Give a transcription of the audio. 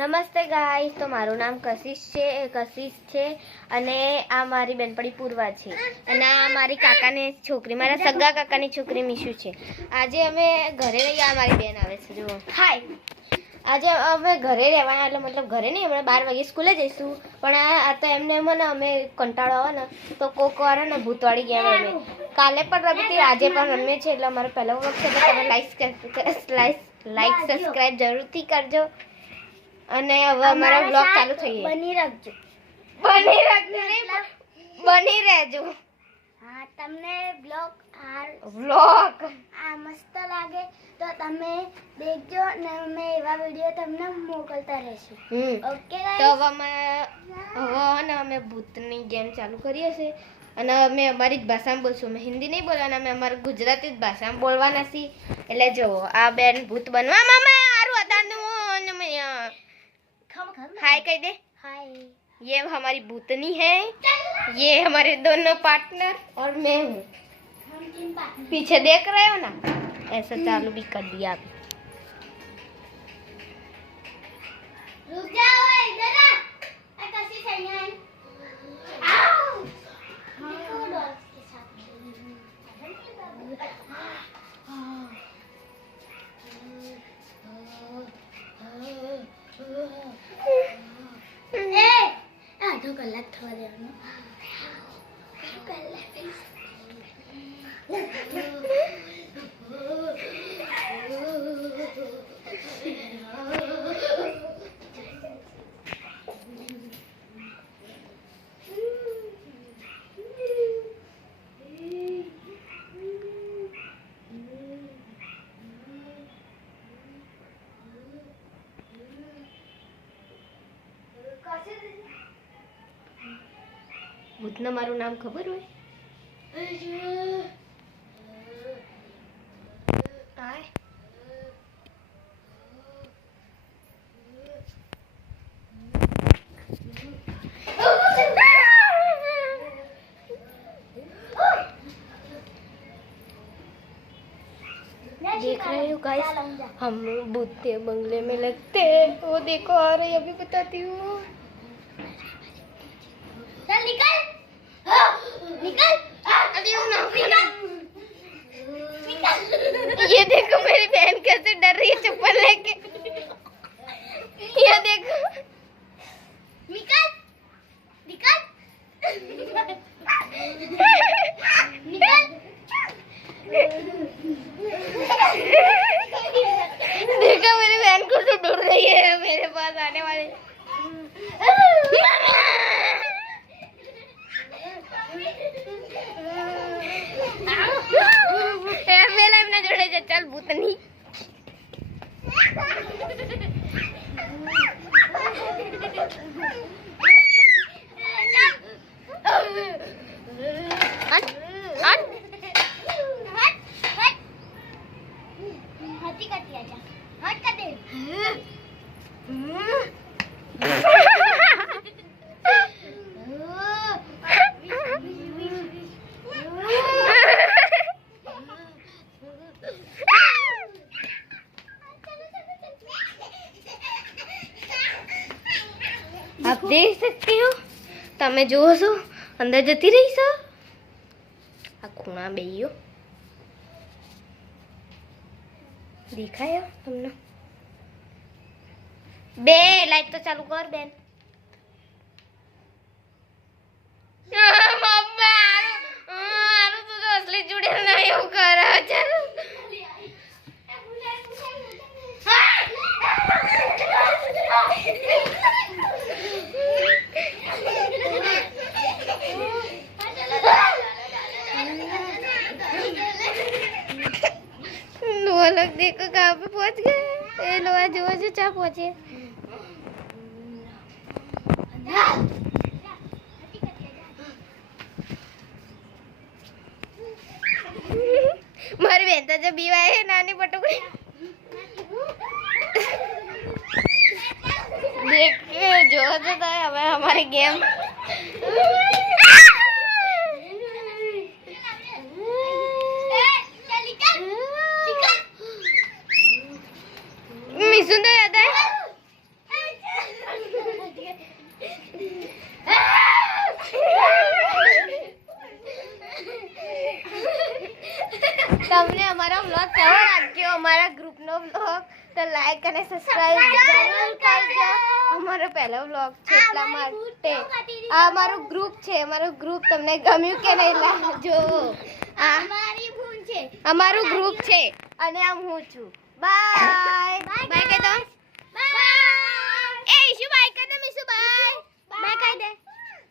નમસ્તે ગાઈસ, તો મારું નામ કશિશ છે અને આ મારી બેનપણી પૂર્વા છે અને આ મારી કાકાની છોકરી, મારા સગા કાકાની છોકરી મીશુ છે. આજે અમે ઘરે રહી, આ મારી બેન આવે છે, જુઓ. હાય. આજે અમે ઘરે રહેવાના, એટલે મતલબ ઘરે નહીં, હમણાં 12 વાગે સ્કૂલે જઈશું, પણ આ તો એમને એમ ને અમે કંટાળો આવે ને તો કોક વાર ને ભૂતવાળી ગેમ રમે. કાલે પણ રમી હતી, આજે પણ રમીએ છીએ. એટલે અમારો પહેલો વ્લોગ છે, એટલે તમે લાઈક સબસ્ક્રાઈબ જરૂરથી કરજો. અને હવે અમારો વ્લોગ ચાલુ થઈ ગયો. બની રહેજો. હા, તમને વ્લોગ આ મસ્ત લાગે તો તમે દેખજો ને અમે એવા વિડિયો તમને મોકલતા રહેશું. ઓકે તો હવે અમે ભૂતની ગેમ ચાલુ કરીએ છીએ અને અમે અમારી જ ભાષામાં બોલશું. અમે હિન્દી નહીં બોલવાના, અમે અમારી ગુજરાતી જ ભાષામાં બોલવાના છીએ. એટલે જુઓ, આ બેન ભૂત બનવા સારું હતા. हाय कह दे. हाय. ये हमारी भूतनी है, ये हमारे दोनों पार्टनर और मैं हूँ. हम 3 पार्टनर. पीछे देख रहे हो ना, ऐसा चालू भी कर दिया. रुक जाओ, इधर आ. कैसी सही है? आओ. हम डॉग्स के साथ आधो कलाक थोड़ा देर ભૂતને મારું નામ ખબર હોય? देख रहे हो गाइस, हम भूत के बंगले में लगते हैं. वो देखो आ रही, अभी बताती हूँ. चल निकल. निकल. ये देखो मेरी बहन कैसे डर रही है चप्पल लेके. ये देखो. निकल. निकल. निकल. देखो मेरी बहन को तो डर रही है मेरे पास आने वाले. चल भूतनी. हाथी कर दिया जा. हट कर दे. आप देख सकते हो, તમે જોવો છો અંદર જતી રહી છો. આ ખૂણા બેયો દેખાયો તમને? બે લાઈટ તો ચાલુ કર બેન. તું તો અસલી જોડે ના એવું કરે. ચાલ लोग देखो कहाँ पे पहुंच गए. ये लोग जो चा पहुंचे. मारी बहन तो जब बीवा है नानी पटुकड़ी. देख जो तो हमें हमारी गेम. सुंदर आता है. તમને અમારો વ્લોગ કેવો લાગ્યો, અમારા ગ્રુપનો વ્લોગ, તો લાઈક અને સબસ્ક્રાઇબ જરૂર કરજો. અમારો પહેલો વ્લોગ છે એટલા માટે આ અમારું ગ્રુપ છે. અમારું ગ્રુપ તમને ગમ્યું કે નહીં લાજો. આ અમારું ગ્રુપ છે અને આ હું છું. બાય બાય કહી દો. એ ઈશુ બાય કહી દે. મીશુ બાય બાય કહી દે.